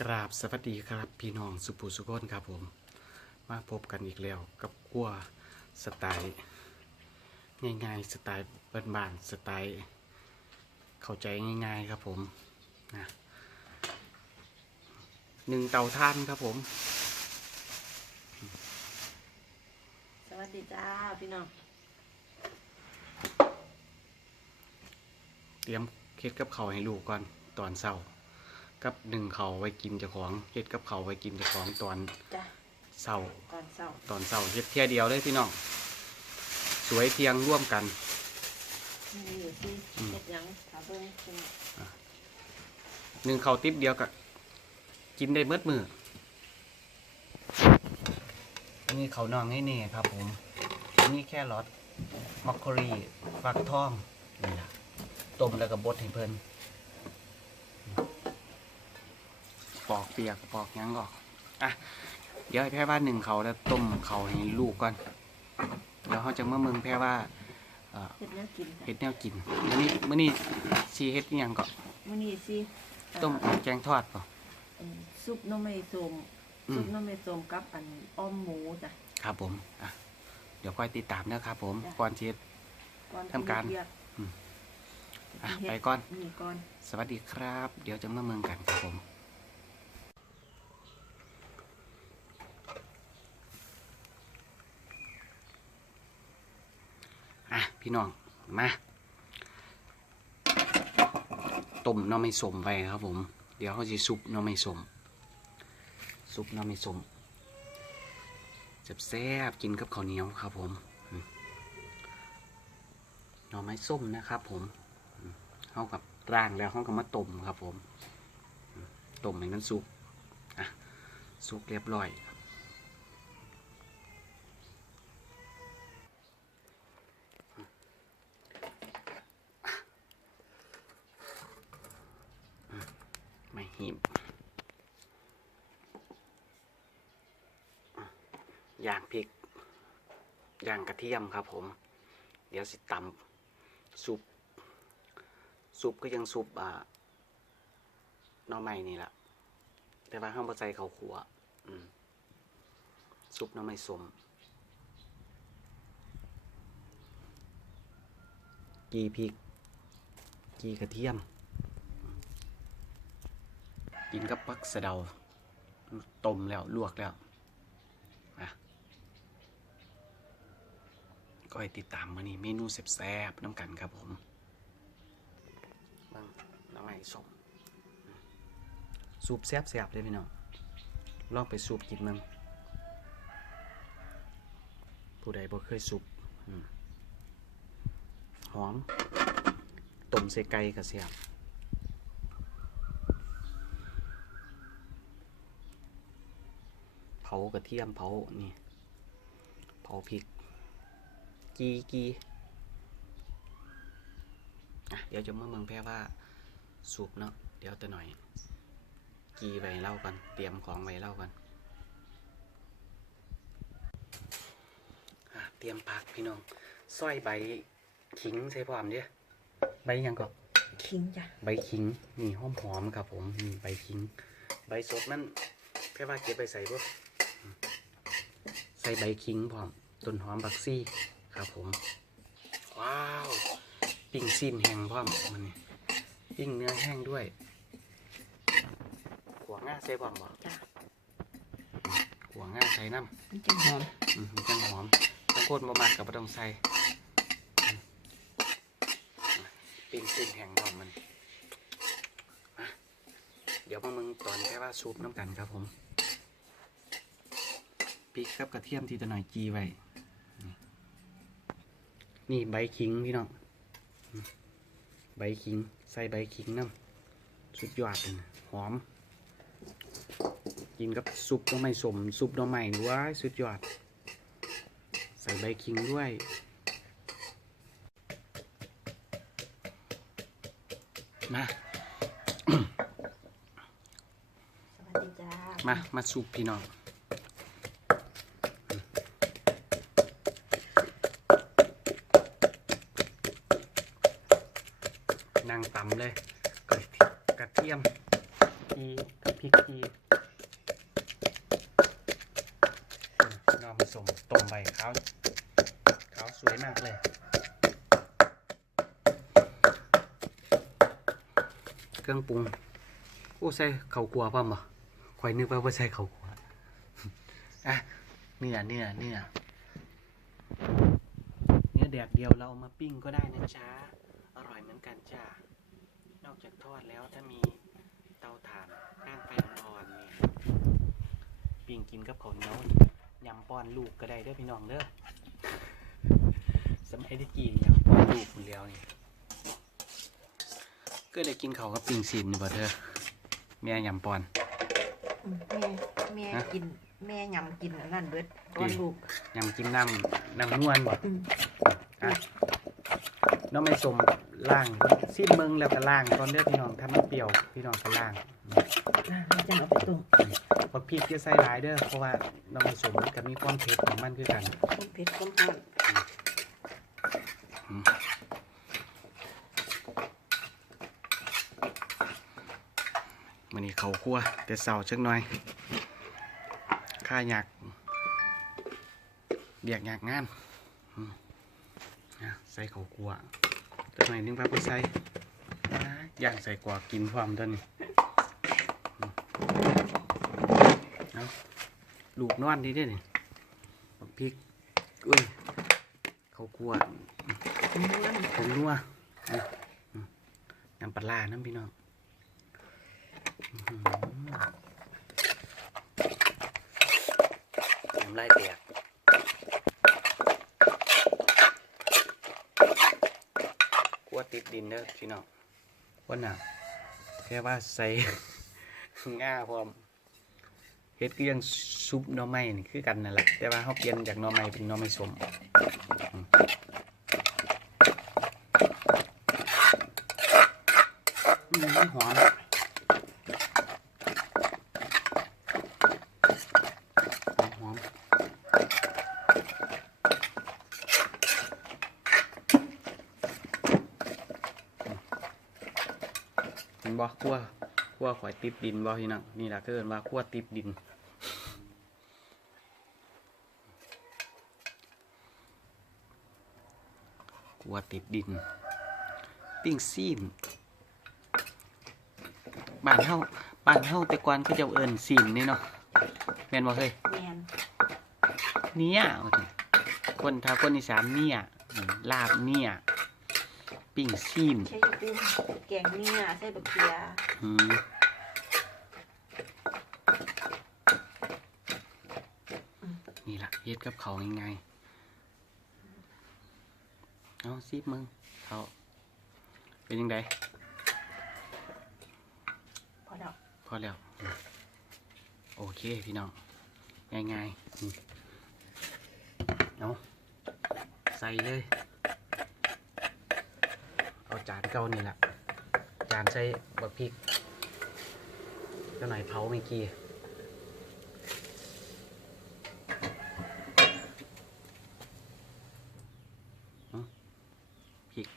กราบสวัสดีครับ พี่น้องสุภูสุขนครับผม มาพบกันอีกแล้วกับกั้วสไตล์ง่ายๆสไตล์บ้านๆสไตล์เข้าใจง่ายๆครับผมนะหนึ่งเตาท่านครับผม สวัสดีจ้าพี่น้อง เตรียมเค็ดกับเขาวให้ลูกก่อนตอนเช้า กับหนึ่งเขาวไว้กินเจ้าของเค็ดกับเขาวไว้กินเจ้าของตอนจ้าเช้าก่อนเศร้าตอนเช้าเฮ็ดเที่ยเดียวเลยพี่น้องสวยเพียงร่วมกันนี่อยู่ที่อืมเฮ็ดหยังถาเบิ้งพี่น้องหนึ่งเขาวติ๊บเดียวกับกินได้เมื่อมืออันนี้เขาวนองให้เน่ครับผมอันนี้แค่รอทมอคโครีฟักทองนี่ล่ะต้มแล้วก็บดให้เพิ่น ปอกเปียกปอกหยังออกอะเดี๋ยวให้แพ่ว่าหนึ่งเขาแล้วต้มเขาให้ลูกก่อนเดี๋ยวเขาจะเมื่อเมืองแพ่ว่าเอ่อเฮ็ดหยังกินเฮ็ดแนวกินมื้อนี้มื้อนี้ชีเฮ็ดอิหยังก็มื้อนี้สิอ่าต้มแกงทอดป่ะอันซุปหน้ำไม่ส้มอืม ซุปหน้ำไม่ส้มกับอันอ้อมหมูจ้ะ ครับผมอะเดี๋ยวค่อยติดตามนะครับผมจ้ะ ก่อนชีเฮ็ด ก่อนทำการเรียกอืมอะเฮ็ดไปก่อน นี่ก่อน สวัสดีครับ เดี๋ยวจะมาเมืองกันครับผม พี่น้องมาต้มน้ำไม่สมไปครับผม เดี๋ยวเขาจะซุปน้ำไม่สมซุปน้ำไม่สมแซ่บกินกับข้าวเหนียวครับผมหน่อไม้ส้มนะครับ ผมเข้ากับร่างแล้วเข้าก็มาต้มครับผมอืมต้มให้มันสุกอะสุกเรียบร้อย ไม่หิบ ย่างพริกย่างกระเทียมครับผม เดี๋ยวสิตำซุปซุปก็ยังซุปอ่าน้อใหม่นี่แหละแต่ว่าห้ามใส่เขาขัวอืมซุปน้อใหม่สมกีพริกกีกระเทียม กินกับปักสะเดาต้มแล้วลวกแล้วนะ ก็ให้ติดตามมานี่เมนูแซ่บๆน้ำกันครับผมบางน้ำใหม่สมสูบแซ่บๆเลยพี่น้องลองไปสูบกินมึงผู้ใดบ่เคยสูบอืมหอมต้มใส่ไก่กับแซ่บเผากระเทียมเผานี่เผาพริก กีกีอะเดี๋ยวจะมาเมืองแพร่ว่าสูบเนาะเดี๋ยวแต่หน่อย กีไว้เล่ากันเตรียมของไว้เล่ากันอะเตรียมผักพี่น้องซอยใบขิงใส่พร้อมเด้อใบหยังก็ขิงจ้ะใบขิงนี่หอมหอมๆครับผมนี่ใบขิง ใบสดมันแค่ว่าเก็บไปใส่พวกใส่ใบขิงพร้อมต้นหอมบักซี่ ครับผม ว้าว ปิ้งซีนแห้งพร้อมมันนี่ปิ้งเนื้อแห้งด้วยหัวง่าใส่พร้อมบ่จ้ะหัวง่าใส่น้ำมันจะหอมอืมมันจังหอมถ้าโคตรบ่มากกับบ่ต้องใส่อืมปิ้งซีนแห้งพร้อมมันเดี๋ยวมามึงตอนแค่ว่าซุปน้ำกันครับผมพริกกับกระเทียมที่ตะหน่อยจีไว้นี่ นี่ใบขิงพี่น้องอืมใบขิง ใส่ใบขิงน้ำสุดยอดเลยนะหอม กินกับซุปหน้ำไม้สมซุปหน้ำไม้ว้ายสุดยอด ใส่ใบขิงด้วยมาสวัสดีจ้ามา มาสูบพี่น้อง นางตำเลยกระเทียมกระเทียมอีกระพริกทีน้องผสมต้มใบขาวขาวสวยมากเลยเครื่องปรุงโอ้ใส่เขากลัวป่ะมะคอยนึกว่าว่าใส่เขากลัวอะเนื้อเนื้อเนื้อเนื้อแดดเดียวเราเอามาปิ้งก็ได้นะจ๊ะ อร่อยเหมือนกันจ้า นอก จากทอดแล้วถ้ามีเตาถ่านย่างไฟอ่อนๆนี่ปิ้งกินกับข้าวเหนียวยำป้อนลูกก็ได้เด้อพี่น้องเด้อสมัยที่กีนยำป้อนลูกคนเดียวนี่ก็เลยกินเขาวกับปิ้งซีนนี่บ่เธอแม่ยำปอนอืมแม่แม่ฮะ กิน แม่ยำกินอันนั่นเบิดก้อนลูกยำจิ้มน้ำน้ำนวลบ่อืมอะน้องไม่สม ล่างซีดเมืองแล้วก็ล่างตอนเลือกพี่น้องถ้ามันเปรี้ยวพี่น้องก็ล่างอะเราจะเอาไปต้มบักพริกจะใส่หลายเด้อเพราะว่าน้องไม่สมมันก็มีความเผ็ดของมันคือกันต้มเผ็ดต้มห่อนมันนี้เขาคั่วแต่เสาจักหน่อยข้าอยากเบียกอยากงานอืมอะใส่เขาคั่วจัก หน่อยนึงพาไปใส่ย่างใส่กว่ากินพร้อมตัวนี้เอาลูกนอนดีเด้อนี่บักพริกเอ้ยเขาคั่วผมนัวน้ำปลาน้ำพี่น้องอื้อหือน้ำลายแตกกลัว ติดดินเด้อพี่น้องวันน่ะแค่ว่าใส่ง่าพร้อมเฮ็ดก็ยังซุปหน่อไม้นี่คือกันนั่นแหละแต่ว่าเขาเปลี่ยนจากหน่อไม้เป็นหน่อไม้สมอืมหอมหอมหอม เห็นบ่ขั้วขั้วข่อยติดดินบ่พี่น้องนี่แหละคือเอิ้นว่าขั้วติดดินขั้วติดดิน ปิ้งซีนบ้านเฮาบ้านเฮาแต่ก่อนก็จะเอิ้นซีนนี่เนาะแม่นบ่เฮ้ยแม่นเนี่ยว่าซั่นคนถ้าคนอีสานเนี่ยอืมลาบเนี่ย ปิ้งซีนใช้ปูแกงเนี่ยใส่บักเขียอืมนี่ล่ะเฮ็ดกับเขาวง่ายๆเอาซีบมึงเขาเป็นยังไงพอดอกพอแล้วอืมโอเคพี่น้องง่ายๆอืมเอาใส่เลยเอา จานเก่านี่แหละจานใส่บักพริกก็หน่อยเผาเมื่อกี้เอาพริก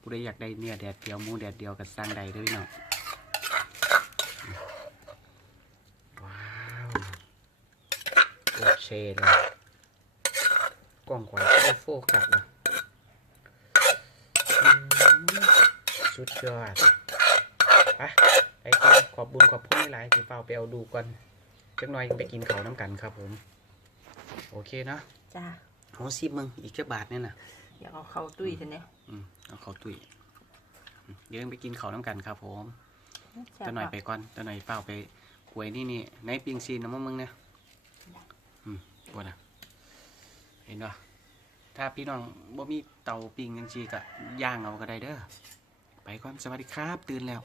ผู้ใดอยากได้เนื้อแดดเดียวหมูแดดเดียวก็สั่งได้เด้วยเนาะว้าวโอ เคเลยกล้องขวาโอ้โฟกัสนะอืมสุดยอดไปไอ้ก่อนขอบบุญขอบคุณหลายๆที่เฝ้าไปเอาดูก่อนจักหน่อยไปกินเขาวน้ำกันครับผม โอเคเนาะจ้าเอาสิมึงอีกจักบาทเนี่ยนะเดี๋ยวเอาเข้าตุ้ยทีนี้อืมเอาเขาวตุ้ยอืมเดี๋ยวไปกินเขาวน้ำกันครับผมแซ่บตัวหน่อยปะไปก่อนตัวหน่อยเฝ้าไปกวยนี่นี่ในปิงซีนนะมึงมึงเนี่ย อืมว่าน่ะเห็นปะถ้าพี่น้องบ่มีเตาปิงยังชีก็ย่างเอาก็ได้เด้อไปก่อนสวัสดีครับ ตื่นแล้ว